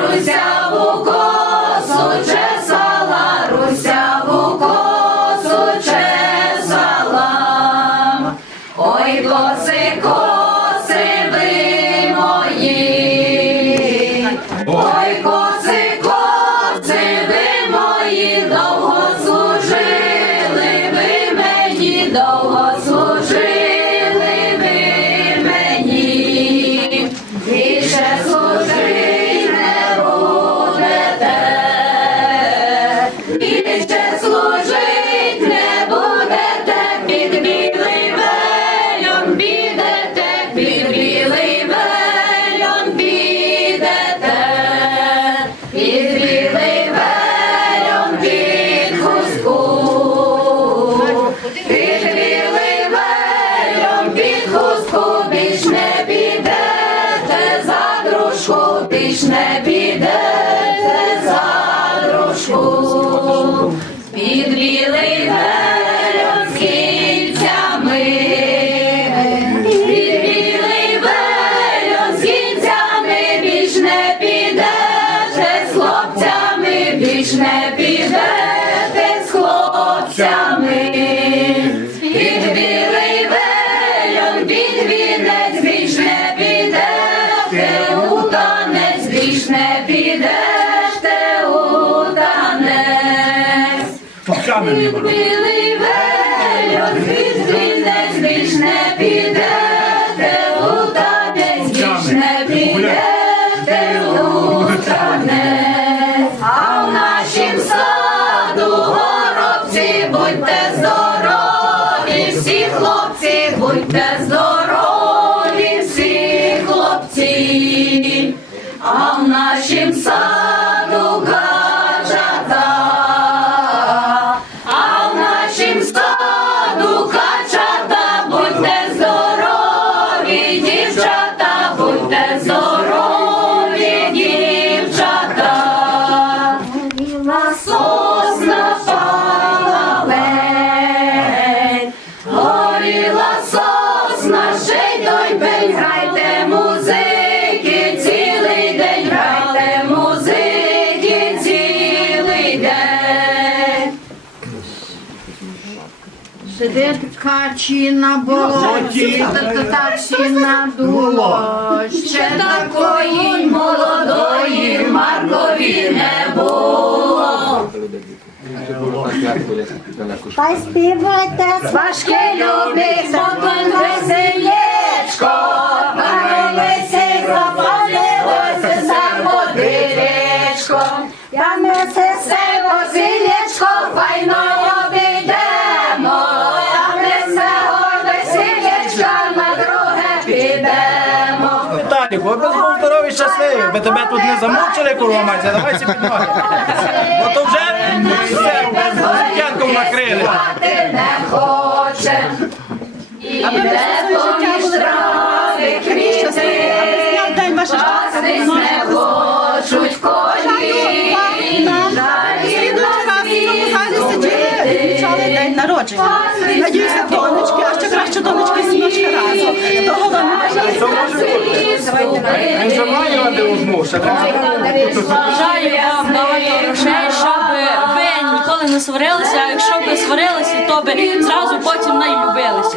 стояла, русяву косу чесала, русяву косу. Ой, коси, коси більше служить не будете, під білий вельон під білий вельон під білий під хустку, під білий під хустку, більш не підете за дружку, більш не більш не підете з хлопцями. Під білий вельон, під вінець, більш не підете у танець, більш не підете у танець. Будьте здорові, всі хлопці, будьте здорові, всі хлопці. А в нашім саду день. Сидить качі на болоті, качі на дуло. Ще такої молодої Маркові не було. Та й співайте Важке любить спокон веселечко, ви без був здорові щасливі, би тебе тут не замучили, курва мать, давай сі під ноги. Бо то вже все, життянком накрили. Спати не хоче. Іде поміж трави квіти, пастись не хочуть коні. Далі день народження. Надіюся, донечки, а ще краще донечки і синочки разом. Того вам не бажаю. Вам багато грошей, щоб ви ніколи не сварилися, а якщо б сварилися, то би зразу потім не й любилися.